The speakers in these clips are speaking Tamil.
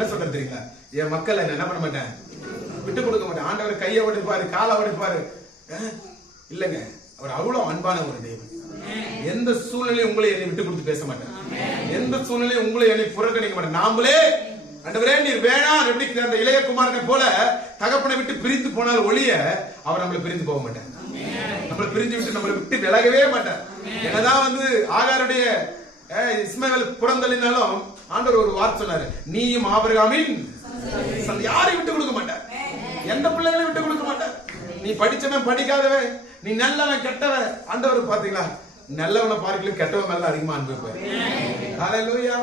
என்ன சொல்றது தெரியுங்களா என் மக்கள் நான் என்ன பண்ண மாட்டேன்? விட்டு கொடுக்க மாட்டேன். ஆண்டவர் கையை உடைப்பாரு காலை உடைப்பாரு இல்லைங்க. அவர் அவ்வளவு அன்பான ஒரு தெய்வம் எந்த சூழ்நிலையும் உங்களை என்னை விட்டு கொடுத்து பேச மாட்டேன். எந்த சூழ்நிலையும் உங்களை என்னை புறக்கணிக்க மாட்டேன். நாமளே அண்டவரே நீர் வேணாம். எப்படி அந்த இளைய குமாரனை போல தகப்பனை விட்டு பிரிந்து போனால் ஒளிய அவர் நம்மளை பிரிந்து போக மாட்டேன் நம்மளை பிரிஞ்சு விட்டு நம்மளை விட்டு விலகவே மாட்டேன் என்னதான் வந்து ஆகாருடைய அஹ், புறந்தளினாலும் ஆண்டவர் ஒரு வார்த்தை சொன்னாரு. நீயும் ஆபிரகாமின் யாரையும் விட்டு கொடுக்க மாட்டார். எந்த பிள்ளைகளையும் விட்டு கொடுக்க மாட்டார். நீ படிச்சவன் படிக்காதவன். நீ நல்லவன் கெட்டவன். ஆண்டவர் பாத்தீங்களா நல்லவனை பார்க்கலும் கெட்டவன் மேல அதிகமா அன்பு ஹalleluya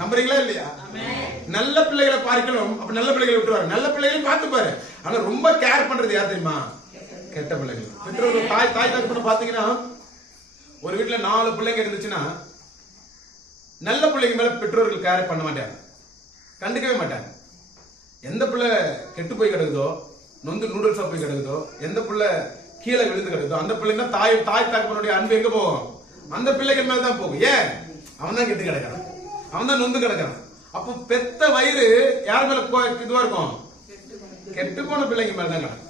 நம்புறீங்களா இல்லையா? நல்ல பிள்ளைகளை பார்க்கணும். அப்ப நல்ல பிள்ளைகளை விட்டுருவாரு. நல்ல பிள்ளைகளையும் பார்த்துப்பாரு. ஆனா ரொம்ப கேர் பண்றது யார் தெரியுமா? கெட்ட பிள்ளைகள். பெற்றோர் தாய் தாய் தகப்பன பாத்தீங்கன்னா ஒரு வீட்டுல நாலு பிள்ளைங்க இருந்துச்சுன்னா நல்ல பிள்ளைங்க மேல பெற்றோர்கள் கேர் பண்ண மாட்டாங்க. கண்டுக்கவே மாட்டாங்க. எந்த பிள்ளை கெட்டு போய் கிடக்குதோ நொந்து நூடுல்ஸா போய் கிடக்குதோ எந்த பிள்ளை கீழே விழுந்து கிடக்குதோ அந்த பிள்ளைங்க தாய் தாய் தகப்பனுடைய அன்பு எங்க போகும்? அந்த பிள்ளைகள் மேல தான் போகும். ஏன்? அவன் தான் கெட்டு கிடக்கிறான். அவன் தான் நொந்து கிடக்கிறான். அப்போ பெத்த வயிறு யார் மேல கோ- இதுவா இருக்கும்? கெட்டு போன பிள்ளைங்க மேல தான் கிடக்கும்.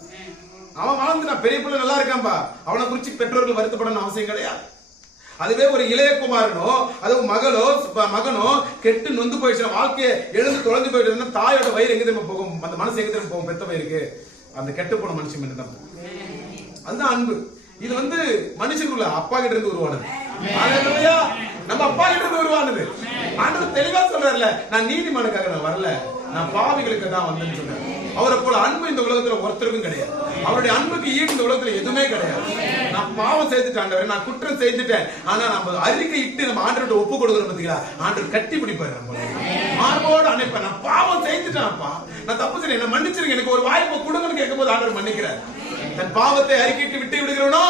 அவன் நான் பெரிய பிள்ளை நல்லா இருக்கான்பா. அவனை குறிச்சு பெற்றோர்கள் வருத்தப்படணும் அவசியம் கிடையாது. அதுவே ஒரு இளையகுமாரனோ அது மகளோ மகனோ கெட்டு நொந்து போயிடுச்சு. வாழ்க்கையை எழுந்து தொலைஞ்சு போயிட்டு தாயோட வயிறு எங்க திரும்ப போகும்? அந்த மனசு எங்க திரும்ப போகும்? பெத்த வயிறுக்கு. அந்த கெட்டு போன மனுஷன் மட்டும் தான் அதுதான் அன்பு. இது வந்து மனுஷனுக்குள்ள அப்பா கிட்ட இருந்து உருவானது. நம்ம அப்பா கிட்ட இருந்து உருவானது. ஆண்டவர் தெளிவா சொல்றாருல நான் நீதிமானுக்காக நான் வரல. நான் பாவிகளுக்கு தான் வந்தேன்னு சொன்னேன் அவரை போல அன்பு இந்த உலகத்துல ஒருத்தருக்கும் கிடையாது. அவருடைய அன்புக்கு ஈடு இந்த உலகத்துல எதுவுமே கிடையாது. நான் பாவம் செய்துட்டேன் நான் குற்றம் செய்துட்டேன். ஆனா நம்ம அறிக்கை இட்டு நம்ம ஆண்டவர்கிட்ட ஒப்பு கொடுக்குறோம் பாத்தீங்களா? ஆண்டவர் கட்டி பிடிப்பாரு மார்போடு அணைப்பேன் நான் பாவம் செய்துட்டேன்ப்பா. நான் தப்பு செய்யறேன் என்ன மன்னிச்சிருங்க. எனக்கு ஒரு வாய்ப்பு கொடுங்கன்னு கேட்கும்போது ஆண்டவர் மன்னிக்கிறார். தன் பாவத்தை அறிக்கையிட்டு விட்டு விடுகிறவனோ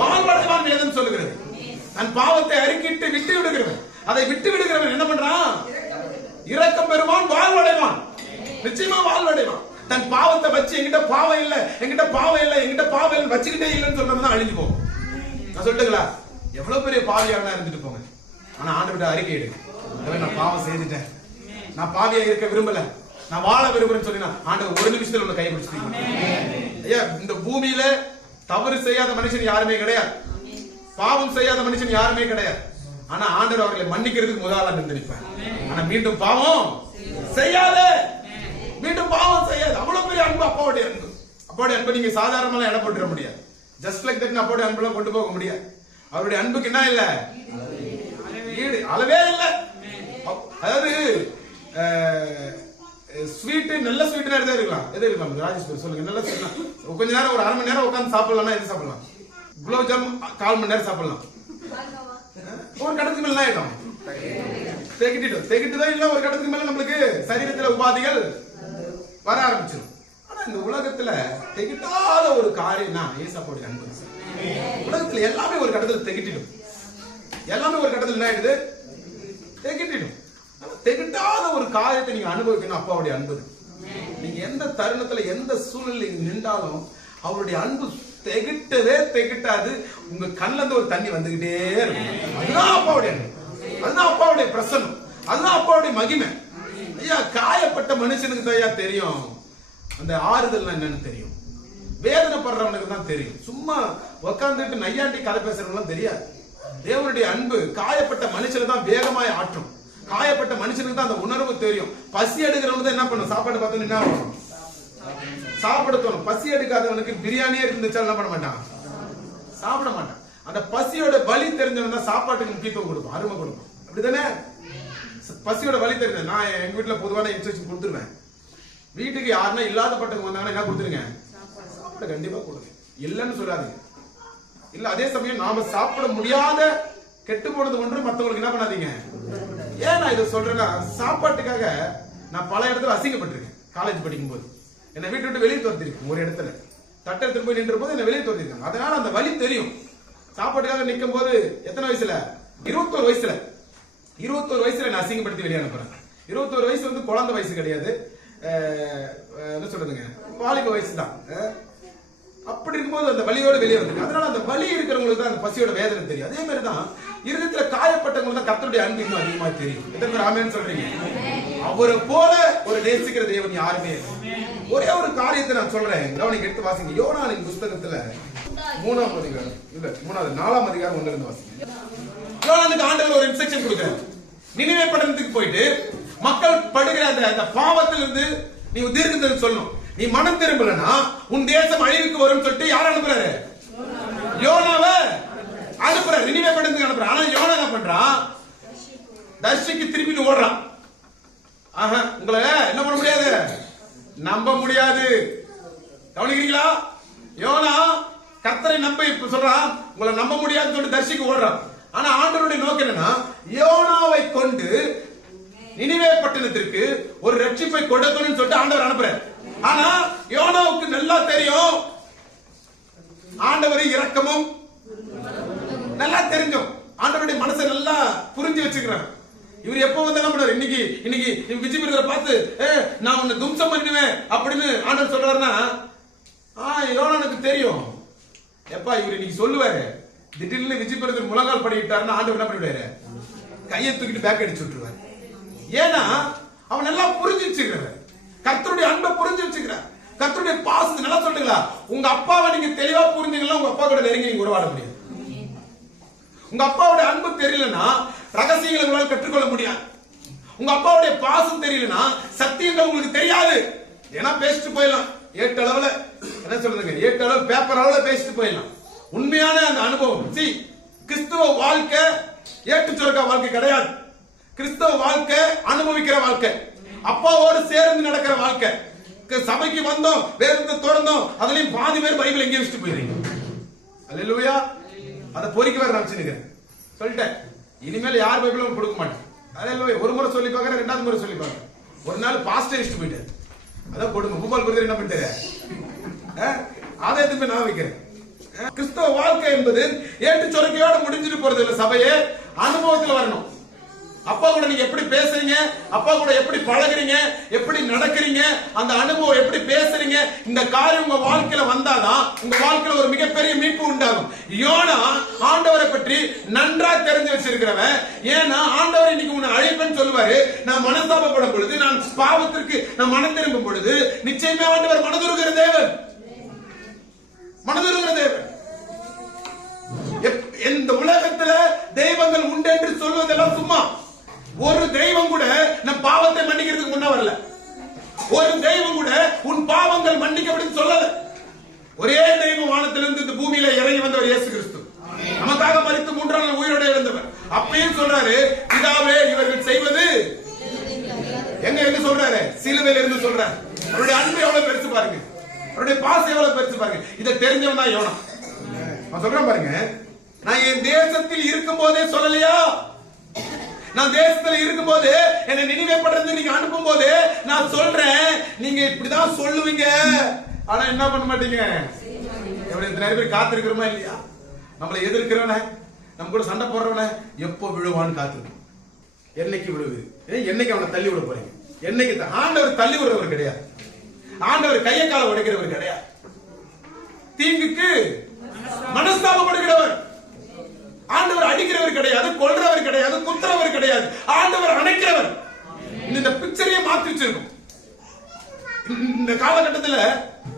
வாழ்வாழ்வான் வேதம் சொல்லுகிறது. தன் பாவத்தை அறிக்கையிட்டு விட்டு விடுகிறவன். அதை விட்டு விடுகிறவன் என்ன பண்றான்? இரக்கம் பெறுவான் வாழ்வடைவான். நிச்சயமா வாழ்வடைவான் தன் பாவத்தை வச்சு என்கிட்ட பாவம் இல்ல என்கிட்ட பாவம் இல்ல என்கிட்ட பாவம் இல்ல வச்சுக்கிட்டே இல்லைன்னு சொல்றவன் தான் அழிஞ்சு போகும். நான் சொல்லட்டுங்களா? எவ்வளவு பெரிய பாவியாவனா இருந்துட்டு போங்க. ஆனா ஆண்டு அறிக்கை எடு. ஆண்டவரே, நான் பாவம் செய்துட்டேன். நான் பாவியா இருக்க விரும்பல. நான் வாழ விரும்புறேன்னு சொன்னா ஆண்டவர் ஒரு நிமிஷத்துல உன்னை கைப்பிடிச்சிட்டீங்க ஐயா இந்த பூமியில தவறு செய்யாத மனுஷன் யாருமே கிடையாது. பாவம் செய்யாத மனுஷன் யாருமே கிடையாது. ஆனா ஆண்டவர் அவர்களை மன்னிக்கிறதுக்கு முதலாளர் நின்று நிற்பார் ஆனா மீண்டும் பாவம் செய்யாத மீண்டும் பாவம் செய்யாது அவ்வளவு பெரிய அன்பு அப்பாவுடைய அன்பு. அப்பாவுடைய அன்பு நீங்க சாதாரணமா இடம் போட்டுற முடியாது. ஜஸ்ட் லைக் தட் அப்பாவுடைய அன்புலாம் கொண்டு போக முடியாது. அவருடைய அன்புக்கு என்ன இல்ல? ஈடு அளவே இல்ல. அப்- அதாவது ஸ்வீட் நல்ல ஸ்வீட் எது இருக்கலாம். எது இருக்கலாம்? ராஜேஸ்வரி சொல்லுங்க. நல்ல ஸ்வீட் கொஞ்ச நேரம் ஒரு அரை மணி நேரம் உட்காந்து சாப்பிடலாம்னா எது சாப்பிடலாம்? குலோப் ஜாம் கால் மணி நேரம் சாப்பிடலாம். ஒரு கடத்துக்கு மேல என்ன ஆயிடும். தெகிட்டிடும் தெகிட்டுதான் இல்ல ஒரு கடத்துக்கு மேல நம்மளுக்கு சரீரத்துல உபாதைகள் வர ஆரம்பிச்சிடும் ஆனா இந்த உலகத்துல தெகிட்டாத ஒரு காரியம்னா ஏசப்போடைய அன்பு. உலகத்துல எல்லாமே ஒரு கட்டத்துல தெகிட்டிடும். எல்லாமே ஒரு கட்டத்துல என்ன ஆயிடுது? தெகிட்டிடும். ஆனா தெகிட்டாத ஒரு காரியத்தை நீங்க அனுபவிக்கணும் அப்பாவுடைய அன்பு. நீங்க எந்த தருணத்துல எந்த சூழ்நிலை நின்றாலும் அவருடைய அன்பு தெகிட்டவே தெகிட்டாது. உங்க கண்ணுல இருந்து ஒரு தண்ணி வந்துகிட்டே இருக்கும். அதுதான் அப்பாவுடைய அன்பு. அதுதான் அப்பாவுடைய பிரசனம் அதுதான் அப்பாவுடைய மகிமை. ஐயா காயப்பட்ட மனுஷனுக்கு தான் ஐயா தெரியும். அந்த ஆறுதல் என்னன்னு தெரியும். வேதனைப்படுறவனுக்கு தான் தெரியும். சும்மா உக்காந்துட்டு நையாண்டி கதை பேசுறவங்களாம் தெரியாது. தேவனுடைய அன்பு காயப்பட்ட மனுஷனை தான் வேகமாய் ஆற்றும். காயப்பட்ட மனுஷனுக்கு தான் அந்த உணர்வு தெரியும். பசி எடுக்கிறவங்க தான் என்ன பண்ணும் சாப்பாடு பார்த்தோன்னு என்ன பண்ணும் சாப்பிட தோணும் பசி எடுக்காதவனுக்கு பிரியாணியே இருந்துச்சா என்ன பண்ண மாட்டான்? சாப்பிட மாட்டான். அந்த பசியோட வலி தெரிஞ்சவன் தான் சாப்பாட்டுக்கு முக்கியத்துவம் கொடுக்கும் அருமை கொடுக்கும் அப்படிதானே பசியோட வலி தெரிஞ்சது நான் எங்க வீட்டுல பொதுவான இன்ஸ்ட்ரக்ஷன் கொடுத்துருவேன். வீட்டுக்கு யாருன்னா இல்லாத பட்டவங்க வந்தாங்கன்னா என்ன கொடுத்துருங்க? சாப்பாடு. கண்டிப்பா கொடுங்க. இல்லைன்னு சொல்லாதீங்க. இல்ல அதே சமயம் நாம சாப்பிட முடியாத கெட்டு போனது ஒன்று மத்தவங்களுக்கு என்ன பண்ணாதீங்க? ஏன் நான் இதை சொல்றேன்னா சாப்பாட்டுக்காக நான் பல இடத்துல அசிங்கப்பட்டிருக்கேன் காலேஜ் படிக்கும்போது. என்னை வீட்டு விட்டு வெளியே துரத்திருக்கேன் ஒரு இடத்துல. தட்டை எடுத்துட்டு போய் நின்ற போது என்னை வெளியே துரத்திருக்காங்க. அதனால அந்த வலி தெரியும். சாப்பாட்டுக்காக நிற்கும் போது எத்தனை வயசுல? இருபத்தோரு வயசுல. இருபத்தோரு வயசுல நான் அசிங்கப்படுத்தி வெளியே அனுப்புறேன். இருபத்தோரு வயசு வந்து குழந்தை வயசு கிடையாது. என்ன சொல்றதுங்க? வாலிப வயசு தான் அப்படி இருக்கும்போது அந்த வலியோட வெளியே வந்து அதனால அந்த வலி இருக்கிறவங்களுக்கு தான் அந்த பசியோட வேதனை தெரியும். அதே மாதிரி தான் இருதயத்துல காயப்பட்டவங்களுக்கு தான் கத்தருடைய அன்பு இன்னும் அதிகமா தெரியும். எத்தனை பேர் ஆமேன்னு சொல்றீங்க? அவரை போல ஒரு நேசிக்கிற தேவன் யாருமே ஒரே ஒரு காரியத்தை நான் சொல்றேன். கவனிக்க எடுத்து வாசிங்க. யோனானின் புஸ்தகத்துல மூணாம் அதிகாரம் இல்ல மூணாவது நாலாம் அதிகாரம் ஒன்று இருந்து வாசிங்க. யோனானுக்கு ஆண்டவர் ஒரு இன்ஸ்ட்ரக்ஷன் கொடுக்குறேன் நினைவே பட்டணத்துக்கு போயிட்டு மக்கள் படுகிற அந்த அந்த பாவத்திலிருந்து நீ தீர்க்கதரிசி சொல்லணும். நீ மனம் திரும்பலனா உன் தேசம் அழிவுக்கு வரும்னு சொல்லிட்டு யார் அனுப்புறாரு? யோனாவ அனுப்புறாரு. நினைவே பட்டணத்துக்கு அனுப்புறாரு. ஆனா யோனா என்ன பண்றான் தர்ஷிக்கு திருப்பிட்டு ஓடுறான். ஆஹா உங்களை என்ன பண்ண முடியாது? நம்ப முடியாது. கவனிக்கிறீங்களா? யோனா கத்தரை நம்ப இப்ப சொல்றான். உங்களை நம்ப முடியாதுன்னு சொல்லிட்டு தர்ஷிக்கு ஓடுறான். ஆனா ஆண்டவருடைய நோக்கம் என்னன்னா யோனாவை கொண்டு நினைவே பட்டணத்திற்கு ஒரு ரட்சிப்பை கொடுக்கணும்னு சொல்லிட்டு ஆண்டவர் அனுப்புறேன் ஆனா யோனாவுக்கு நல்லா தெரியும். ஆண்டவரை இரக்கமும் நல்லா தெரிஞ்சோம். ஆண்டவருடைய மனசை நல்லா புரிஞ்சு வச்சுக்கிறான் இவர் எப்போ வந்து என்ன பண்ணாரு இன்னைக்கு இன்னைக்கு விஜய் பிரதரை பார்த்து "ஏ, நான் உன்னை தும்சம் பண்ணுவேன் அப்படின்னு ஆண்டவர் சொல்றாருன்னா ஆ யோனானுக்கு தெரியும். எப்பா இவர் இன்னைக்கு சொல்லுவாரு. திடீர்னு விஜய் பிரதர் முழங்கால் படிக்கிட்டாருன்னு ஆண்டவர் என்ன பண்ணிவிடுவாரு கையை தூக்கிட்டு பேக் அடிச்சு விட்டுருவாரு. ஏன்னா அவன் நல்லா புரிஞ்சு வச்சுக்கிறார் கத்தருடைய அன்பை புரிஞ்சு வச்சுக்கிறார் கத்தருடைய பாசத்தை நல்லா சொல்லுங்களா உங்க அப்பாவை நீங்க தெளிவா புரிஞ்சீங்களா உங்க அப்பா கூட நெருங்கி நீங்க உறவாட முடியாது. உங்க அப்பாவுடைய அன்பு தெரியலனா ரகசியங்களை உங்களால் கற்றுக்கொள்ள முடியாது. உங்க அப்பாவுடைய பாசம் தெரியலனா சத்தியங்கள் உங்களுக்கு தெரியாது. ஏன்னா பேசிட்டு போயிடலாம். ஏட்டு அளவுல என்ன சொல்றதுங்க? ஏட்டு அளவு பேப்பர் அளவுல பேசிட்டு போயிடலாம். உண்மையான அந்த அனுபவம். சி கிறிஸ்துவ வாழ்க்கை ஏற்று சுரக்கா வாழ்க்கை கிடையாது. கிறிஸ்தவ வாழ்க்கை அனுபவிக்கிற வாழ்க்கை. அப்பாவோடு சேர்ந்து நடக்கிற வாழ்க்கை. சபைக்கு வந்தோம் வேதத்தை திறந்தோம் அதுலயும் பாதி பேர் பைபிள் எங்கேயும் வச்சுட்டு போயிடுறீங்க. அல்லேலூயா. அதை பொறிக்க வேற நினைச்சுக்கிறேன் சொல்லிட்டேன். இனிமேல் யார் பைபிளும் கொடுக்க மாட்டேன். அல்லேலூயா. ஒரு முறை சொல்லி பார்க்கறேன் ரெண்டாவது முறை சொல்லி பார்க்கறேன். ஒரு நாள் பாஸ்டர் வச்சுட்டு போயிட்டாரு. அதான் கொடுங்க பூபால் குருதர் என்ன பண்ணிட்டாரு? அதை எதுவுமே நான் வைக்கிறேன். கிறிஸ்தவ வாழ்க்கை என்பது ஏட்டு சொருக்கையோட முடிஞ்சிட்டு போறது இல்ல சபையே. அனுபவத்துல வரணும். அப்பா கூட நீங்க எப்படி பேசுறீங்க? அப்பா கூட எப்படி பழகுறீங்க? எப்படி நடக்கிறீங்க? அந்த அனுபவம் எப்படி பேசுறீங்க? இந்த காரியம் உங்க வாழ்க்கையில வந்தாதான் உங்க வாழ்க்கையில ஒரு மிகப்பெரிய மீட்பு உண்டாகும். யோனா ஆண்டவரை பற்றி நன்றா தெரிஞ்சு வச்சிருக்கிறவன். ஏன்னா ஆண்டவர் இன்னைக்கு உன்னை அழைப்பேன்னு சொல்லுவாரு. நான் மனஸ்தாபப்படும் பொழுது நான் பாவத்திற்கு நான் மனம் திரும்பும் பொழுது நிச்சயமே ஆண்டவர் மனதுருகிற தேவன். மனதுருகிற தேவன். இந்த உலகத்துல தெய்வங்கள் உண்டு என்று சொல்வதெல்லாம் சும்மா. ஒரு தெய்வம் கூட நம் பாவத்தை மன்னிக்கிறதுக்கு முன்ன வரல. ஒரு தெய்வம் கூட உன் பாவங்கள் மன்னிக்கப்படும் சொல்லல. ஒரே தெய்வம் வானத்திலிருந்து இந்த பூமியில இறங்கி வந்தவர் இயேசு கிறிஸ்து. நமக்காக மறித்து மூன்றாம் நாள் உயிரோட இருந்தவர் அப்பயும் சொல்றாரு இதாவே இவர்கள் செய்வது எங்க எங்க சொல்றாரு? சிலுவையில இருந்து சொல்றாரு. அவருடைய அன்பு எவ்வளவு பெருசு பாருங்க. அவருடைய பாசம் எவ்வளவு பெருசு பாருங்க. இதை தெரிஞ்சவன் தான் யோனா. நான் சொல்றேன் பாருங்க. நான் என் தேசத்தில் இருக்கும் போதே சொல்லலையா? நான் தேசத்துல இருக்கும் போது என்னை நினைவேப்படுறது நீங்க அனுப்பும் போது நான் சொல்றேன். நீங்க இப்படிதான் சொல்லுவீங்க. ஆனா என்ன பண்ண மாட்டீங்க? எவ்வளவு நிறைய பேர் காத்திருக்கிறோமா இல்லையா? நம்மளை எதிர்க்கிறவன நம்ம கூட சண்டை போடுறவன எப்போ விழுவான்னு காத்திருக்கும். என்னைக்கு விழுவு? என்னைக்கு அவனை தள்ளி விட போறீங்க? என்னைக்கு ஆண்டவர் தள்ளி விடுறவர் கிடையாது. ஆண்டவர் கையை கால உடைக்கிறவர் கிடையாது. தீங்குக்கு மனஸ்தாபப்படுகிறவர். ஆண்டவர் அடிக்கிறவர் கிடையாது கொல்றவர் கிடையாது குத்துறவர் கிடையாது. ஆண்டவர் அணைக்கிறவர். இந்த பிக்சரையே மாத்தி வச்சிருக்கும். இந்த காலகட்டத்துல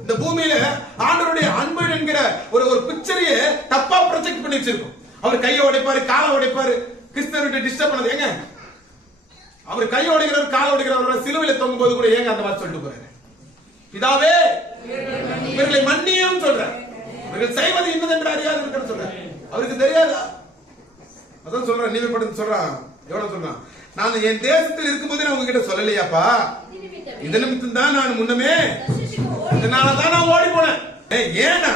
இந்த பூமியில ஆண்டவருடைய அன்பு என்கிற ஒரு ஒரு பிக்சரையே தப்பா ப்ரொஜெக்ட் பண்ணி வச்சிருக்கும். அவர் கையை உடைப்பாரு காலை உடைப்பாரு. கிறிஸ்தவர்கிட்ட டிஸ்டர்ப் பண்ணது. ஏங்க? அவர் கை உடைக்கிறவர் கால உடைக்கிறவர் சிலுவையில தொங்கும் போது கூட ஏங்க அந்த மாதிரி சொல்லிட்டு போறாரு? இதாவே இவர்களை மன்னியும் சொல்றார். இவர்கள் செய்வது இன்னதென்று அறியாது இருக்கிற சொல்றார். அவருக்கு தெரியாதா? அதான் சொல்றான் நீங்க சொல்றான் எவ்வளவு சொல்றான் நான் என் தேசத்தில் இருக்கும்போது நான் உங்ககிட்ட சொல்லலையாப்பா. இந்த நிமித்தம் தான் நான் முன்னமே இதனாலதான் நான் ஓடி போனேன். ஏன்னா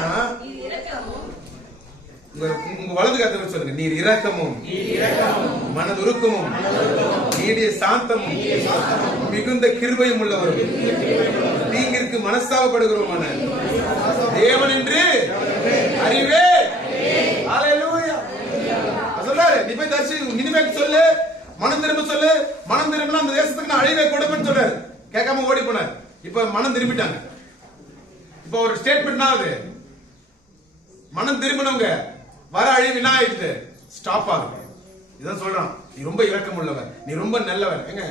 உங்க வலது கருத்து சொல்லுங்க. நீர் இரக்கமும் மனதுருக்கமும் நீடிய சாந்தமும் மிகுந்த கிருபையும் உள்ளவரும். தீங்கிற்கு மனஸ்தாபப்படுகிறோமான தேவன் என்று அறிவே ஹalleluya சொல்றாரு நீ போய் தரிசி இனிமேல் சொல்லு மனம் திரும்ப சொல்லு மனம் திரும்பினா அந்த தேசத்துக்கு நான் அழிவை கொடுப்பேன்னு சொல்றாரு. கேட்காம ஓடி போனார். இப்ப மனம் திரும்பிட்டாங்க. இப்ப ஒரு ஸ்டேட்மெண்ட் ஆகுது. மனம் திரும்பினவங்க வர அழிவு என்ன ஆயிடுது? ஸ்டாப் ஆகுது. இதான் சொல்றான். நீ ரொம்ப இரக்கம் உள்ளவர் நீ ரொம்ப நல்லவர். எங்க?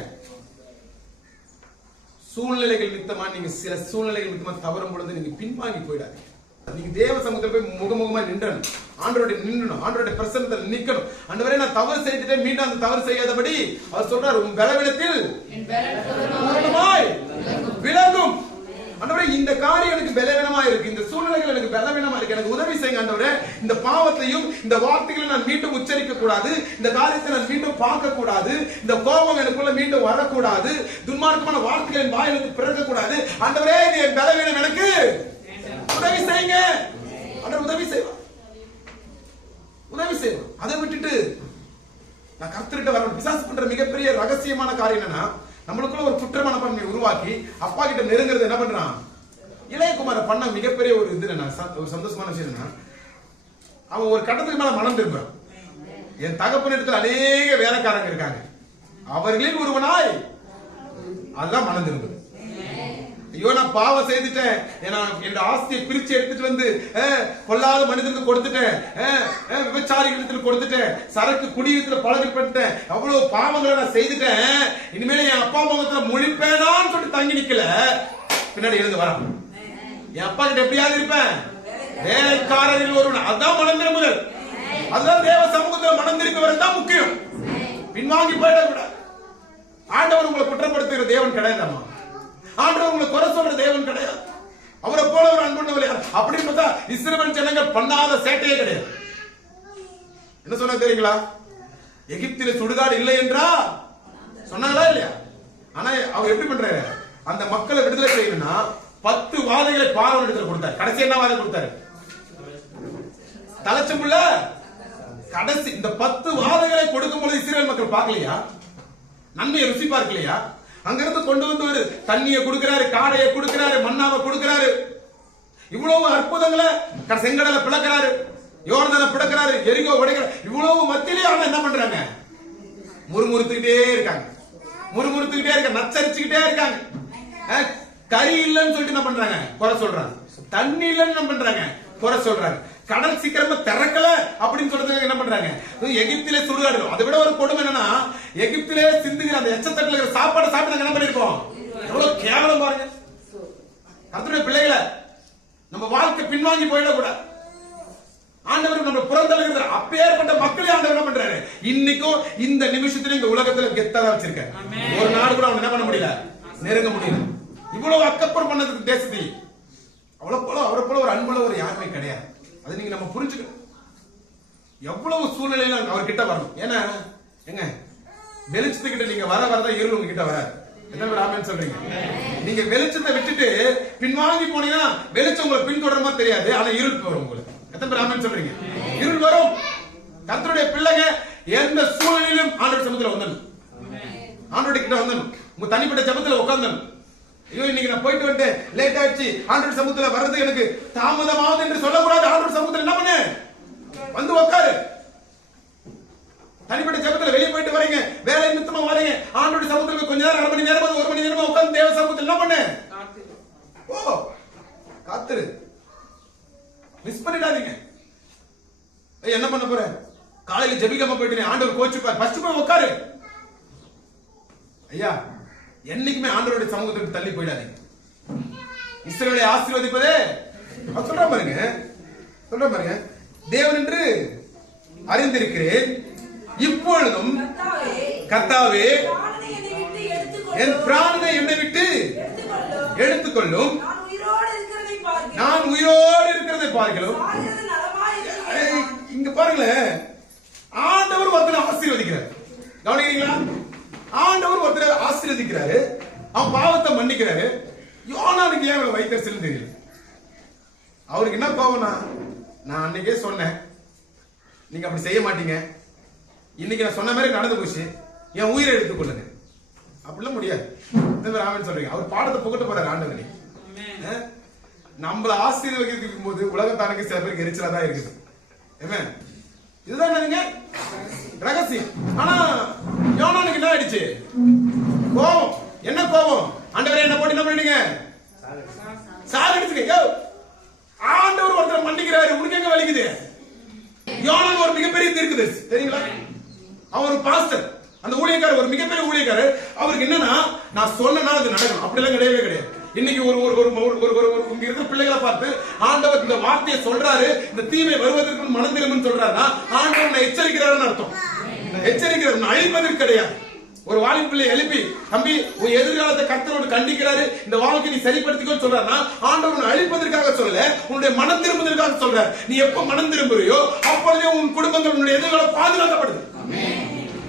சூழ்நிலைகள் நிமித்தமா நீங்க சில சூழ்நிலைகள் நிமித்தமா தவறும் பொழுது நீங்க பின்வாங்கி போயிடாதீங்க. நீங்க தேவ சமூகத்துல போய் முகமுகமா நின்றணும். ஆண்டவருடைய நின்றணும். ஆண்டவருடைய பிரசன்னத்தில் நிக்கணும். ஆண்டவரே நான் தவறு செய்துட்டேன். மீண்டும் அந்த தவறு செய்யாதபடி அவர் சொல்றார் உன் பலவீனத்தில் பூரணமாய் விளங்கும். ஆண்டவரே இந்த காரியம் எனக்கு பலவீனமா இருக்கு. இந்த சூழ்நிலைகள் எனக்கு பலவீனமா இருக்கு. எனக்கு உதவி செய்யுங்க ஆண்டவரே. இந்த பாவத்தையும் இந்த வார்த்தைகளை நான் மீண்டும் உச்சரிக்க கூடாது இந்த காரியத்தை நான் மீண்டும் பார்க்க கூடாது இந்த கோபம் எனக்குள்ள மீண்டும் வரக்கூடாது. துன்மார்க்கமான வார்த்தைகள் என் வாயிலிருந்து பிறக்க கூடாது ஆண்டவரே இது என் பலவீனம் எனக்கு. உதவி செய்யுங்க. ஆண்டவர் உதவி செய்வார். உதவி செய்வார். அதை விட்டுட்டு நான் கர்த்தர்கிட்ட வரணும். பிசாசு பண்ற மிகப்பெரிய ரகசியமான காரியம் என்னன்னா நம்மளுக்குள்ள ஒரு குற்ற மனப்பான்மையை உருவாக்கி அப்பா கிட்ட நெருங்குறது என்ன பண்றான்? இளையகுமார பண்ண மிகப்பெரிய ஒரு இது என்ன ஒரு சந்தோஷமான விஷயம் என்னன்னா அவன் ஒரு கட்டத்துக்கு மேல மனம் திரும்புறான். என் தகப்பனிடத்தில் அநேக வேலைக்காரங்க இருக்காங்க. அவர்களில் ஒருவனாய் அதுதான் மனம் திரும்புது. ஐயோ நான் பாவம் செய்துட்டேன். என் ஆஸ்தியை பிரிச்சு எடுத்துட்டு வந்து கொல்லாத மனிதனுக்கு கொடுத்துட்டேன். விபச்சாரிகளிடத்துல கொடுத்துட்டேன். சரக்கு குடியத்துல பழகப்பட்டேன் அவ்வளவு பாவங்களை நான் செய்துட்டேன். இனிமேல் என் அப்பா முகத்துல முழிப்பேனான்னு சொல்லிட்டு தங்கி நிக்கல. பின்னாடி எழுந்து வரான். என் அப்பா கிட்ட எப்படியாவது இருப்பேன். வேலைக்காரரில் ஒருவன். அதான் மனம் முதல் அதுதான் தேவ சமூகத்துல மனம் திரும்பி முக்கியம். பின்வாங்கி போயிடக்கூடாது. ஆண்டவர் உங்களை குற்றப்படுத்துகிற தேவன் கிடையாதாமா ஆண்டவர் உங்களை குறை சொல்ற தேவன் கிடையாது. அவரை போல ஒரு அன்புள்ளவர் யார் அப்படின்னு பார்த்தா இஸ்ரேல் ஜனங்கள் பண்ணாத சேட்டையே கிடையாது. என்ன சொன்ன தெரியுங்களா? எகிப்தில சுடுகாடு இல்லை என்றா சொன்னாங்களா இல்லையா? ஆனா அவர் எப்படி பண்றாரு? அந்த மக்களை விடுதலை செய்யணும்னா பத்து வாதைகளை பாவம் இடத்துல கொடுத்தாரு. கடைசி என்ன வாதை கொடுத்தாரு? தலைச்சமுள்ள கடைசி. இந்த பத்து வாதைகளை கொடுக்கும் பொழுது இஸ்ரேல் மக்கள் பார்க்கலையா? நன்மையை ருசி பார்க்கலையா அங்கிருந்து கொண்டு வந்து ஒரு தண்ணியை கொடுக்கிறாரு காடையை கொடுக்கிறாரு மண்ணாவை கொடுக்கிறாரு. இவ்வளவு அற்புதங்களை செங்கடலை பிளக்கிறாரு யோர்தனை பிளக்கிறாரு எரிகோ உடைக்கிறார். இவ்வளவு மத்தியிலே அவங்க என்ன பண்றாங்க? முறுமுறுத்துக்கிட்டே இருக்காங்க. முறுமுறுத்துக்கிட்டே இருக்க நச்சரிச்சுக்கிட்டே இருக்காங்க. கறி இல்லைன்னு சொல்லிட்டு என்ன பண்றாங்க? குறை சொல்றாங்க. தண்ணி இல்லைன்னு என்ன பண்றாங்க? குறை சொல்றாங்க. கடல் சீக்கிரமா திறக்கல அப்படின்னு சொல்றதுக்கு என்ன பண்றாங்க? எகிப்திலே சுடுகாடு. அதை விட ஒரு கொடுமை என்னன்னா எகிப்திலே சிந்துகிற அந்த எச்சத்தட்டுல இருக்கிற சாப்பாடு சாப்பிட்டு நாங்க என்ன பண்ணிருக்கோம்? எவ்வளவு கேவலம் பாருங்க. கர்த்தருடைய பிள்ளைகளை நம்ம வாழ்க்கை பின்வாங்கி போயிடக்கூடாது. ஆண்டவர் நம்ம புறந்தழுகிறார் அப்பேற்பட்ட மக்களே ஆண்டவர் என்ன பண்றாரு? இன்னைக்கும் இந்த நிமிஷத்துல இந்த உலகத்துல கெத்தா தான் வச்சிருக்காரு. ஒரு நாடு கூட அவன் என்ன பண்ண முடியல? நெருங்க முடியல. இவ்வளவு அக்கப்புறம் பண்ணதுக்கு தேசத்தை அவ்வளவு போல அவரை போல ஒரு அன்புள்ள ஒரு யாருமே கிடையாது. அது நீங்க நம்ம புரிஞ்சுக்கணும். எவ்வளவு சூழ்நிலையில அவர்கிட்ட வரணும். ஏன்னா எங்க வெளிச்சத்துக்கிட்ட நீங்க வர வரதான் இருள் உங்ககிட்ட வராது. எத்தனை பேர் ஆமென் சொல்றீங்க? நீங்க வெளிச்சத்தை விட்டுட்டு பின்வாங்கி போனீங்கன்னா வெளிச்சம் உங்களை பின்தொடரமா தெரியாது. ஆனா இருள் வரும் உங்களுக்கு. எத்தனை பேர் ஆமென் சொல்றீங்க? இருள் வரும். கத்தருடைய பிள்ளைங்க எந்த சூழ்நிலையிலும் ஆண்டோட சமத்துல வந்தணும் ஆண்டோட கிட்ட வந்தணும் உங்க தனிப்பட்ட ஜபத்துல உட்கார்ந்தணும் ஐயோ இன்னைக்கு நான் போயிட்டு வந்துட்டேன் லேட் ஆயிடுச்சு. ஆண்டோட சமூகத்துல வர்றது எனக்கு தாமதமாவது என்று சொல்லக்கூடாது. ஆண்டோட சமூகத்துல என்ன பண்ணு? வந்து உட்காரு தனிப்பட்ட ஜபத்துல வெளியே போயிட்டு வரீங்க. வேலை நிமித்தமா வரீங்க. ஆண்டோட சமூகத்துல கொஞ்ச நேரம் அரை மணி நேரம் ஒரு மணி நேரமா உட்காந்து தேவ சமூகத்துல என்ன பண்ணு? ஓ காத்துரு. மிஸ் பண்ணிடாதீங்க. என்ன பண்ண போற? காலையில ஜெபிக்காம போயிட்டு ஆண்டவர் கோச்சுப்பார். ஃபர்ஸ்ட் போய் உட்காரு ஐயா என்னைக்குமே ஆண்டவருடைய சமூகத்துக்கு தள்ளி போயிடாதீங்க. இஸ்ரேலை ஆசீர்வதிப்பதே. சொல்ற பாருங்க. சொல்ற பாருங்க. தேவன் என்று அறிந்திருக்கிறேன். இப்பொழுதும் கர்த்தாவே, என் பிராணனை என்னை விட்டு எடுத்துக்கொள்ளும். நான் உயிரோடு இருக்கிறதை பார்க்கலாம் இங்க பாருங்களேன். ஆண்டவர் ஒருத்தனை ஆசீர்வதிக்கிறார். கவனிக்கிறீங்களா? ஆண்டவர் ஒருத்தரை ஆசீர்வதிக்கிறாரு. அவன் பாவத்தை மன்னிக்கிறாரு. யோனானுக்கு ஏன் இவ்வளவு வைத்தறிச்சல் தெரியல. அவருக்கு என்ன கோவம்னா நான் அன்னைக்கே சொன்னேன். நீங்க அப்படி செய்ய மாட்டீங்க. இன்னைக்கு நான் சொன்ன மாதிரி நடந்து போச்சு. என் உயிரை எடுத்துக்கொள்ளுங்க அப்படிலாம் முடியாது. இந்த மாதிரி ஆமென் சொல்றீங்க. அவர் பாடத்தை புகட்ட போறாரு ஆண்டவனே? நம்மள ஆசீர்வதிக்கும் போது உலகத்தானுக்கு சில பேருக்கு எரிச்சலா தான் இருக்குது. ஏமே இதுதான் என்னதுங்க ரகசியம். ஆனா யோனானுக்கு என்ன ஆயிடுச்சு. கோபம். என்ன கோபம்? ஆண்டவரே என்ன போட்டு என்ன பண்ணிடுங்க சார் அடிச்சுங்க. யோ! ஆண்டவர் ஒருத்தர் மன்னிக்கிறாரு. உனக்கு எங்க வலிக்குது? யோனான் ஒரு மிகப்பெரிய தீர்க்குது. தெரியுங்களா? அவன் ஒரு பாஸ்டர். அந்த ஊழியக்காரர் ஒரு மிகப்பெரிய ஊழியக்காரர். அவருக்கு என்னன்னா நான் சொன்னேன்னா அது நடக்கும் அப்படிலாம் கிடையவே கிடையாது. இன்னைக்கு ஒரு ஒரு ஒரு ஒரு ஒரு ஒரு ஒரு இங்க இருக்கிற பிள்ளைகளை பார்த்து ஆண்டவர் இந்த வார்த்தையை சொல்றாரு இந்த தீமை வருவதற்கு முன் மனம் திரும்புன்னு சொல்றாருன்னா ஆண்டவர் எச்சரிக்கிறாருன்னு அர்த்தம். எச்சரிக்கிறார் அழிப்பதற்கு கிடையாது. ஒரு வாலிப பிள்ளை எழுப்பி தம்பி உன் எதிர்காலத்தை கர்த்தரோடு கண்டிக்கிறாரு இந்த வாழ்க்கை நீ சரிப்படுத்திக்கோ சொல்றாருன்னா ஆண்டவர் அழிப்பதற்காக சொல்லல உன்னுடைய மனம் திரும்புவதற்காக சொல்ற நீ எப்ப மனம் திரும்புறியோ அப்பொழுதே உன் குடும்பங்கள் உன்னுடைய எதிர்காலம் பாதுகாக்கப்படுது.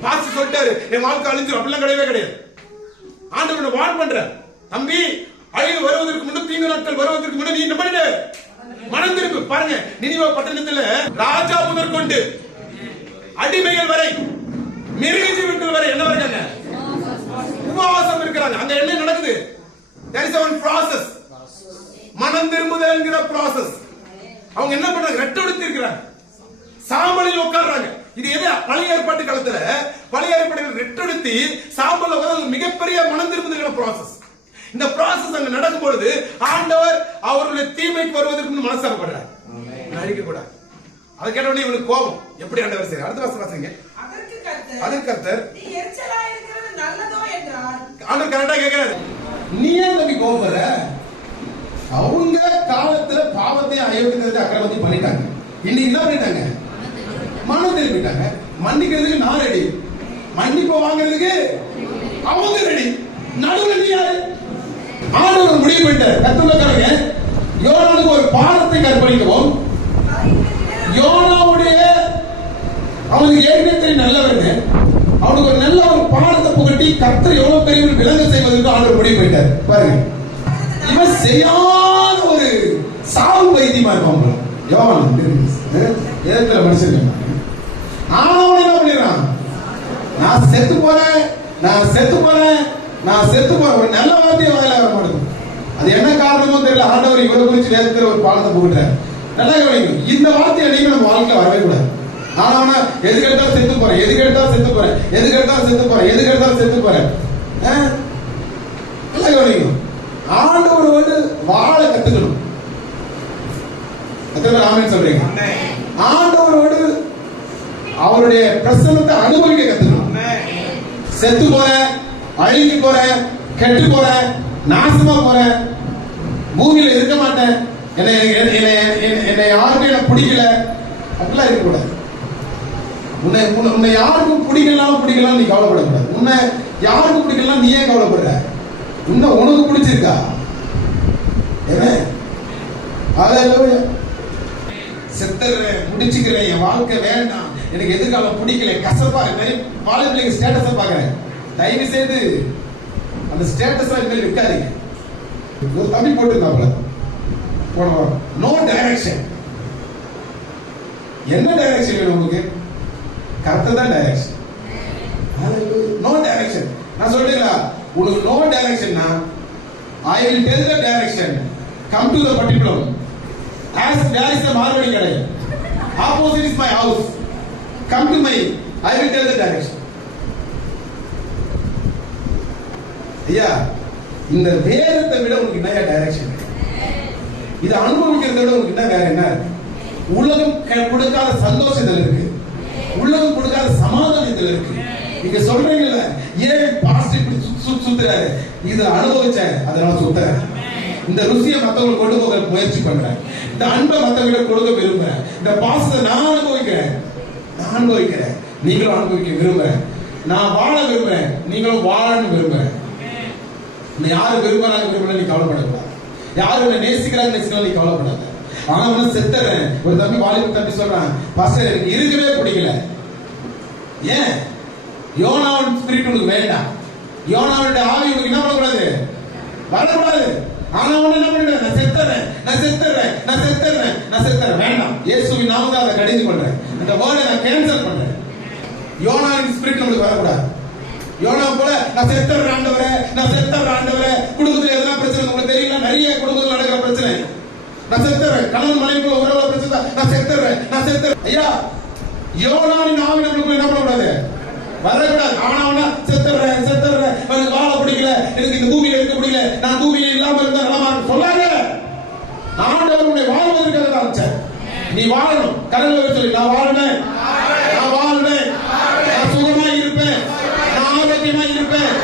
பாஸ்டர் சொல்லிட்டாரு என் வாழ்க்கை அழிஞ்சிரும். அப்படிலாம் கிடையவே கிடையாது. ஆண்டவர் வாழ் பண்ற தம்பி அழிவு வருவதற்கு முன்ன தீங்கு நாட்கள் வருவதற்கு முன்ன நீ என்ன பண்ணு மனந்திருப்பு பாருங்க நினைவா பட்டணத்துல ராஜா முதற்கொண்டு அடிமைகள் வரை மிருக ஜீவன்கள் வரை என்ன இருக்காங்க உபவாசம் இருக்கிறாங்க. அங்க என்ன நடக்குது? தேர் இஸ் ஒன் ப்ராசஸ் மனம் திரும்புதல் என்கிற ப்ராசஸ் அவங்க என்ன பண்றாங்க? ரெட்டெடுத்து இருக்கிறாங்க. சாம்பலில் உட்கார்றாங்க. இது எது? பழைய ஏற்பாட்டு காலத்துல பழைய ஏற்பாடுகள் ரெட்டெடுத்து சாம்பல் உட்கார்ந்து மிகப்பெரிய மனம் திரும்புதல் ப்ராசஸ் இந்த process அங்க நடக்கும் பொழுது ஆண்டவர் அவருடைய தீமைக்கு வருவதற்கு முன் மனசாரப்படுறார். அழிக்க கூடாது. அதை கேட்ட உடனே இவனுக்கு கோபம். எப்படி ஆண்டவர் சரி அடுத்த வருஷம் வாசிங்க. அதற்கு கர்த்தர் ஆண்டவர் கரெக்டா கேக்குறாரு நீ ஏன் தம்பி கோபப்படுற? அவங்க காலத்துல பாவத்தை அயோக்கியத்தை அக்கிரமத்தை பண்ணிட்டாங்க. இன்னைக்கு என்ன பண்ணிட்டாங்க? மனம் திரும்பிட்டாங்க மன்னிக்கிறதுக்கு நான் ரெடி மன்னிப்பு வாங்குறதுக்கு அவங்க ரெடி நடுவில் நீ யாரு? ஆண்டவர் முடிவு பண்ணிட்டார். கத்துள்ளக்காரங்க யோனானுக்கு ஒரு பாடத்தை கற்பழிக்கவும் யோனாவுடைய அவனுக்கு ஏற்கனவே தெரியும் அவனுக்கு ஒரு நல்ல ஒரு பாடத்தை புகட்டி கர்த்தர் எவ்வளவு பெரிய விலங்கு செய்வதற்கு ஆண்டவர் முடிவு போயிட்டார் பாருங்க. இவன் செய்யாத ஒரு சாவு வைத்தியமா இருப்பான் போல. யோவான் எதிர்த்துல மனுஷன் ஆனவன் என்ன பண்ணிடுறான்? நான் செத்து போறேன். நான் செத்து போறேன். நான் செத்து போறேன் நல்ல வார்த்தையை வாயில வர மாட்டேங்குது. அது என்ன காரணமோ தெரியல. ஆண்டவர் இவரை குறிச்சு வேதத்துல ஒரு பாடத்தை புகட்டுறார் நல்லா கவனிக்கும் இந்த வார்த்தை என்னைக்கு நம்ம வாழ்க்கையில வரவே கூடாது. ஆனா எதுக்கு எடுத்தாலும் செத்து போறேன். எதுக்கு எடுத்தாலும் செத்து போறேன். எதுக்கு எடுத்தாலும் செத்து போறேன். எதுக்கு எடுத்தாலும் செத்து போறேன்? நல்லா கவனிக்கும் ஆண்டவர் வந்து வாழ கத்துக்கணும். எத்தனை ஆமென் சொல்றீங்க? ஆண்டவரோடு அவருடைய பிரசன்னத்தை அனுபவிக்க கத்துக்கணும். செத்து போறேன் அழுகி போறேன் கெட்டு போறேன் நாசமா போறேன் பூமியில இருக்க மாட்டேன். என்னை என்னை என்னை- எனக்கு பிடிக்கல. அப்படிலாம் இருக்கக்கூடாது. உன்னை உன்னை- உன்னை யாருக்கும் பிடிக்கலாம் பிடிக்கலாம் நீ கவலைப்படக்கூடாது. உன்னை யாருக்கும் பிடிக்கலாம் நீ ஏன் கவலைப்படுற? இன்னும் உனக்கு பிடிச்சிருக்கா? என்ன? Hallelujah. செத்துறேன் முடிச்சுக்கிறேன் என் வாழ்க்கை வேண்டாம். எனக்கு எதிர்காலம் பிடிக்கல. கசப்பா நிறைய வாலிபிள்ளைங்க ஸ்டேட்டஸை பார்க்குறேன். தயவு செய்து அந்த ஸ்டேட்டஸ் இனிமேல் வைக்காதீங்க. ஒரு தம்பி போட்டுருந்தாப்புல. போன வாரம். நோ டைரக்ஷன் என்ன டைரக்ஷன் வேணும் உங்களுக்கு? கரெக்டாக தான் டைரக்ஷன் நோ டைரக்ஷன் நான் சொல்றீங்களா உனக்கு no டைரக்ஷன்னா I will tell the direction come to the particular as there is a Marwari கடை opposite is my house come to my I will tell the direction ஐயா இந்த வேதத்தை விட உங்களுக்கு என்ன டைரக்ஷன் இதை அனுபவிக்கிறதை விட உங்களுக்கு என்ன வேற என்ன உலகம் கொடுக்காத கொடுக்காத சந்தோஷத்தில் இருக்கு. உலகம் கொடுக்காத சமாதானத்தில் இருக்கு. நீங்க சொல்றீங்கல்ல ஏன் பாஸ்ட் இப்படி சுத்துறாரு? இதை அனுபவிச்சேன் அதனால சுத்துறேன். இந்த ருசியை மத்தவங்களுக்கு கொண்டு போக முயற்சி பண்றேன். இந்த அன்பை மத்தவங்க கொடுக்க விரும்புறேன். இந்த பாசத்தை நான் அனுபவிக்கிறேன். நான் அனுபவிக்கிறேன். நீங்களும் அனுபவிக்க விரும்புறேன். நான் வாழ விரும்புறேன். நீங்களும் வாழன்னு விரும்புறேன். உன்னை யாரு விரும்புறாங்க விரும்பல நீ கவலைப்படக்கூடாது. யாரு உன்னை நேசிக்கிறாங்க நேசிக்கலாம் நீ கவலைப்படாத. ஆனா உன்னை செத்துறேன். ஒரு தம்பி வாலிப தம்பி சொல்றான் பாஸ்டர் எனக்கு இருக்கவே பிடிக்கல. ஏன்? யோனாவின் ஸ்பிரிட் உனக்கு வேண்டாம். யோனாவுடைய ஆவி உனக்கு என்ன பண்ணக்கூடாது? வரக்கூடாது. ஆனா உன்னை என்ன பண்ணிடுறேன் நான் செத்துறேன் நான் செத்துறேன் நான் செத்துறேன் நான் செத்துறேன். வேண்டாம். இயேசுவின் நாமத்தை அதை கடிந்து கொள்றேன். இந்த வேர்டை நான் கேன்சல் பண்றேன். யோனாவின் ஸ்பிரிட் நம்மளுக்கு வரக்கூடாது. யோனா போல? நான் செத்தர் ஆண்டவரே. நான் செத்தர் ஆண்டவரே. குடும்பத்துல எதனா பிரச்சனை உங்களுக்கு தெரியல? நிறைய குடும்பத்துல நடக்கிற பிரச்சனை. நான் செத்துறேன் கணவன் மனைவிக்குள்ள உறவுல பிரச்சனை நான் செத்துறேன் நான் செத்துறேன் ஐயா யோனாவின் ஆவி நம்மளுக்குள்ள என்ன பண்ணக்கூடாது? வரக்கூடாது. ஆனா செத்துறேன் செத்துறேன் எனக்கு வாழ பிடிக்கல. எனக்கு இந்த பூமியில இருக்க பிடிக்கல. நான் பூமியில இல்லாம இருந்த நலமா சொல்லாங்க ஆண்டவர் உன்னை வாழ்வதற்காக தான் நீ வாழணும். கடல்ல சொல்லி. நான் வாழணும். பத்தியமா இருப்பேன்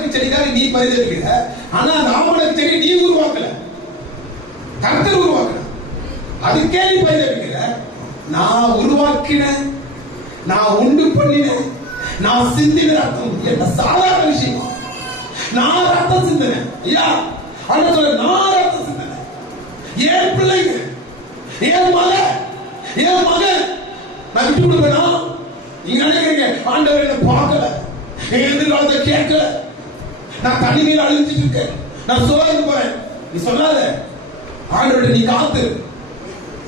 இந்த ஆமணக்கு செடிக்காக நீ பரிதவிக்கிற ஆனா அந்த செடி நீ உருவாக்கல. கர்த்தர் உருவாக்கல. அதுக்கே நீ பரிதவிக்கிற நான் உருவாக்கின நான் உண்டு பண்ணின நான் சிந்தின ரத்தம் என்ன சாதாரண விஷயம்? நான் ரத்தம் சிந்தினேன் ஐயா அண்ணா சொல்ல நான் ரத்தம் சிந்தினேன் ஏன் பிள்ளைங்க ஏன் மகன் ஏன் மகன் நான் விட்டு கொடுப்பேனா நீங்க நினைக்கிறீங்க ஆண்டவர் என்ன பார்க்கல. எதிர்காலத்தை கேட்கல. நான் தனிமையில் அழிஞ்சிட்டு இருக்கேன். நான் சோர்ந்து போறேன். நீ சொல்லாத. ஆண்டவருடைய நீ காத்து.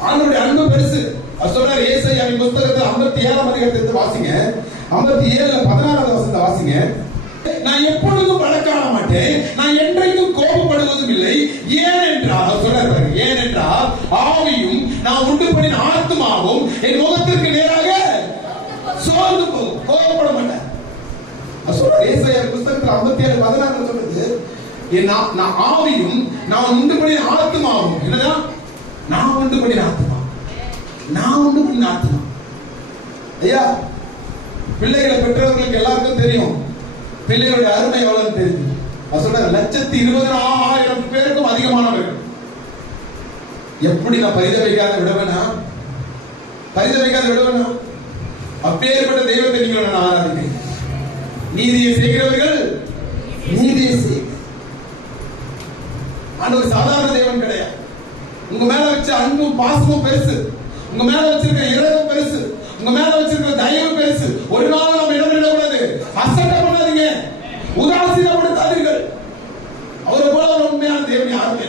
ஆண்டவருடைய அன்பு பெருசு. அவர் சொல்றாரு அவன் புஸ்தகத்தில் ஐம்பத்தி ஏழாம் அதிகாரத்தை வாசிங்க. ஐம்பத்தி ஏழுல பதினாறாவது வசனத்தை வாசிங்க. நான் எப்பொழுதும் வழக்காட மாட்டேன். நான் என்றைக்கும் கோபப்படுவதும் இல்லை. ஏனென்றால் அவர் சொல்றாரு ஏனென்றால் ஆவியும் நான் உண்டு பண்ணின ஆத்மாவும் என் முகத்திற்கு நேராக சோர்ந்து போகும். கோபப்பட மாட்டேன். அவர் சொல்றாரு புஸ்தகத்தில் ஐம்பத்தி ஏழு பதினாறு சொல்றது நான் ஆவியும் நான் உண்டு பண்ணின ஆத்மாவும் என்னதான் நான் உண்டு பண்ணின ஆத்மா நான் உண்டு பண்ணின ஆத்மா ஐயா பிள்ளைகளை பெற்றவர்களுக்கு எல்லாருக்கும் தெரியும் பிள்ளைகளுடைய அருமை எவ்வளவு தெரியும் அவர் சொல்றாரு லட்சத்தி இருபது ஆயிரம் பேருக்கும் அதிகமானவர்கள். எப்படி நான் பரிதவிக்காத விடுவேனா? பரிதவிக்காத விடவேனா? அப்பேற்பட்ட தெய்வத்தை நீங்கள் நான் ஆராதிக்கிறேன் நீதியை செய்கிறவர்கள் நீதியை செய். ஆண்டவர் சாதாரண தெய்வம் கிடையாது. உங்க மேல வச்ச அன்பும் பாசமும் பெருசு. உங்க மேல வச்சிருக்க இரவும் பெருசு. உங்க மேல வச்சிருக்க தயவு பெருசு. ஒரு நாள் நம்ம இடம் விடக்கூடாது. அசட்ட பண்ணாதீங்க. உதாசீனப்படுத்தாதீர்கள் அவரை போல ஒரு உண்மையான தேவன் யாருமே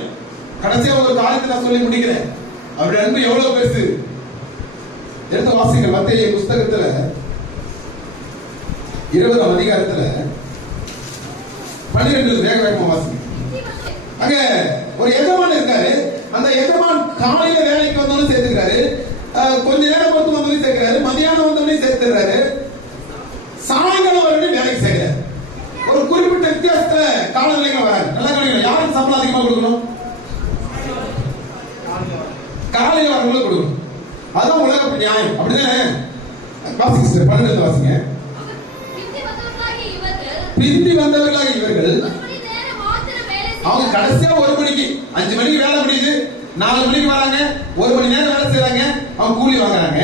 கடைசியா ஒரு காலத்தை நான் சொல்லி முடிக்கிறேன். அவருடைய அன்பு எவ்வளவு பெருசு? எடுத்து வாசிங்க மத்திய புஸ்தகத்துல இருபதாம் அதிகாரத்துல பன்னிரெண்டு வேக வேகமா வாசிங்க அங்க ஒரு எஜமான் இருக்காரு. அந்த எஜமான் காலையில வேலைக்கு வந்தவனும் சேர்த்துக்கிறாரு. கொஞ்ச நேரம் பொறுத்து வந்தவனையும் சேர்க்கிறாரு. மதியானம் வந்தவனையும் சேர்த்துறாரு சாயங்காலம் வரைக்கும் வேலைக்கு சேர்க்கிறாரு. ஒரு குறிப்பிட்ட வித்தியாசத்துல காலநிலைகள் வராது. நல்லா கவனிக்கணும். யாருக்கு சம்பளம் அதிகமா கொடுக்கணும்? காலையில் வரவங்களுக்கு கொடுக்கணும். அதுதான் உலக நியாயம். அப்படிதானே? வாசிங்க சார் பன்னெண்டு வாசிங்க. பிந்தி வந்தவர்களாக இவர்கள். அவங்க. கடைசியா ஒரு மணிக்கு அஞ்சு மணிக்கு வேலை முடியுது நாலு மணிக்கு வராங்க ஒரு மணி நேரம் வேலை செய்றாங்க அவங்க கூலி வாங்குறாங்க.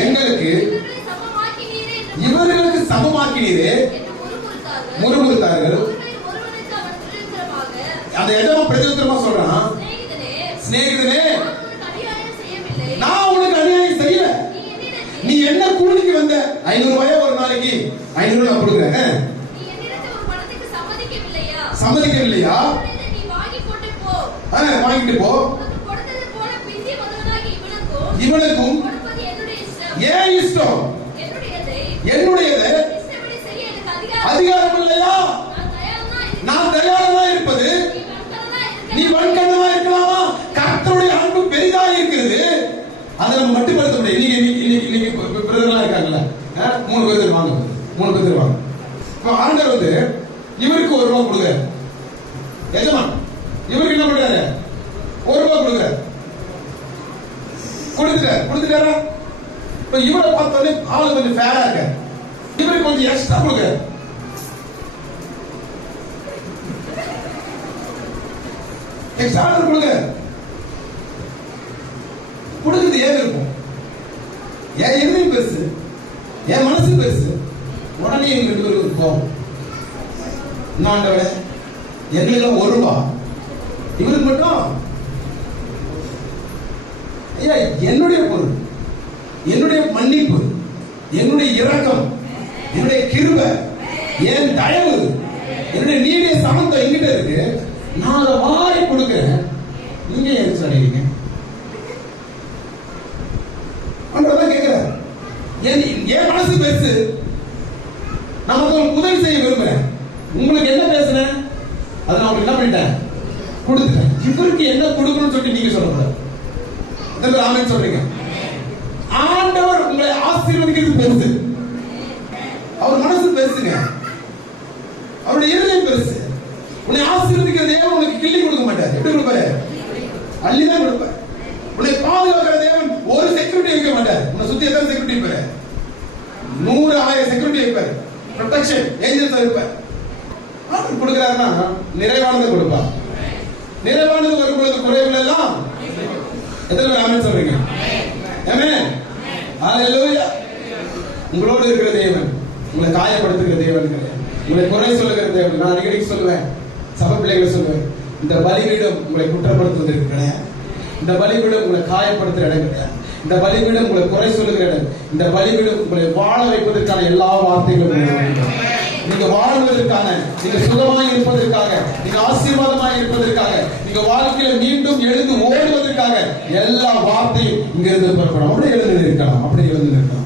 எங்களுக்கு இவர்களுக்கு சமமாக்கினீரே என்று முறுமுறுத்தார்கள். முறுமுறுத்தார்கள் அவர்களில் ஒருவனுக்கு அவன் பிரதியுத்தரமாக, அந்த எஜமா பிரதித்திரமா சொல்றான் சிநேகிதனே, சிநேகிதனே நான் உனக்கு அநியாயம் செய்யவில்லை. நான் உனக்கு அநியாயம் செய்யல நீ என்னிடத்தில் நீ என்ன கூலிக்கு வந்த ஐநூறு ரூபாயா ஒரு நாளைக்கு ஐநூறு நான் கொடுக்குறேன் நீ என்னிடத்தில் ஒரு பணத்துக்கு சம்மதிக்கவில்லையா? சம்மதிக்கவில்லையா உடனே நீ வாங்கிக் கொண்டு போ. ஆ, வாங்கிட்டு போ உனக்கு கொடுத்தது போல பிந்தி வந்தவனாகிய இவனுக்கும் இவனுக்கும் கொடுப்பது என்னுடைய இஷ்டம். ஏன் இஷ்டம் என்னுடையதை என்னுடையது இஷ்டப்படி செய்ய எனக்கு அதிகாரம் அதிகாரம் இல்லையா நான் தயாரா இருக்கிறேன். நான் தயாரா இருப்பது நீ வன்கரனா இருக்க. நீ வன்கண்ணமா இருக்கலாமா கர்த்தருடைய அன்பு பெரிதா இருக்கிறது அதை நம்ம மட்டுப்படுத்த முடியாது இன்னைக்கு இன்னைக்கு இன்னைக்கு பிரதர்லாம் இருக்காங்கல்ல? மூணு பேர் தருவாங்க மூணு பேர் தருவாங்க இப்போ ஆண்டர் வந்து இவருக்கு ஒரு ரூபா கொடுங்க. எஜமான் இவருக்கு என்ன பண்றாரு? ஒரு ரூபா கொடுங்க. கொடுத்துட்டாரு. கொடுத்துட்டாரா? இப்போ இவரை பார்த்தோன்னே ஆள் கொஞ்சம் ஃபேரா இருக்க. இவருக்கு கொஞ்சம் எக்ஸ்ட்ரா கொடுங்க. எக்ஸ்ட்ரா கொடுங்க. கொடுக்குது ஏன் என் எதிரி பெருசு என் மனசு பெருசு உடனே எங்க ரெண்டு பேருக்கு கோபம் என்னாண்டவளே எங்களுக்கு ஒரு ரூபா இவருக்கு மட்டும் ஐயா என்னுடைய பொருள் என்னுடைய மன்னிப்பு என்னுடைய இரக்கம் என்னுடைய கிருபை என் தயவு என்னுடைய நீடிய சமந்தம் எங்கிட்ட இருக்கு. நான் அதை வாரி கொடுக்குறேன். நீங்க ஏன் சொல்றீங்க அன்றதான் கேட்கிறேன் என் என் மனசு பெருசு உங்களுக்கு உதவி செய்ய விரும்புறேன். உங்களுக்கு என்ன பேசுனேன்? அதை நான் உங்களுக்கு என்ன பண்ணிட்டேன்? கொடுத்துட்டேன். இவருக்கு என்ன கொடுக்கணும்னு சொல்லி நீங்க சொல்லக்கூடாது எத்தனை பேர் சொல்றீங்க. ஆண்டவர் உங்களை ஆசீர்வதிக்கிறது பெருசு அவர் மனசு பெருசுங்க. அவருடைய இருதயம் பெருசு. உன்னை ஆசீர்வதிக்கிற தேவன் உனக்கு கிள்ளி கொடுக்க மாட்டார். எப்படி கொடுப்பாரு? அள்ளிதான் கொடுப்பார். உன்னை பாதுகாக்கிற தேவன் ஒரு செக்யூரிட்டி வைக்க மாட்டார். உன்னை சுத்தி எத்தனை செக்யூரிட்டி இருப்பாரு நூறு ஆயிரம் செக்யூரிட்டி வைப்பார். ப்ரொடெக்ஷன் ஏஞ்சல்ஸ் இருப்பேன் ஆண்டவர் கொடுக்கிறாருன்னா நிறைவானதை கொடுப்பார் நிறைவானது வரும் பொழுது குறைவுகள் எல்லாம் எத்தனை பேர் ஆமென் சொல்றீங்க? ஏமே ஹalleluya உங்களோடு இருக்கிற தேவன் உங்களை காயப்படுத்துகிற தேவன் கிடையாது உங்களை குறை சொல்லுகிற தேவன். நான் அடிக்கடி சொல்லுவேன். சபை பிள்ளைகளை சொல்லுவேன். இந்த பலிபீடம் உங்களை குற்றப்படுத்துவதற்கு கிடையாது. இந்த பலிபீடம் உங்களை காயப்படுத்துகிற இடம் கிடையாது. இந்த பலிபீடம் உங்களை குறை சொல்லுகிற இடம் இந்த பலிபீடம் உங்களை வாழ வைப்பதற்கான எல்லா வார்த்தைகளும் நீங்க வாழ்வதற்கான நீங்க சுகமாய் இருப்பதற்காக நீங்க ஆசீர்வாதமாய் இருப்பதற்காக நீங்க வாழ்க்கையில மீண்டும் எழுந்து ஓடுவதற்காக எல்லா வார்த்தையும் இங்க இருந்து பெறப்படும். அப்படியே எழுந்து நிற்கலாம் அப்படியே எழுந்து நிற்கலாம்.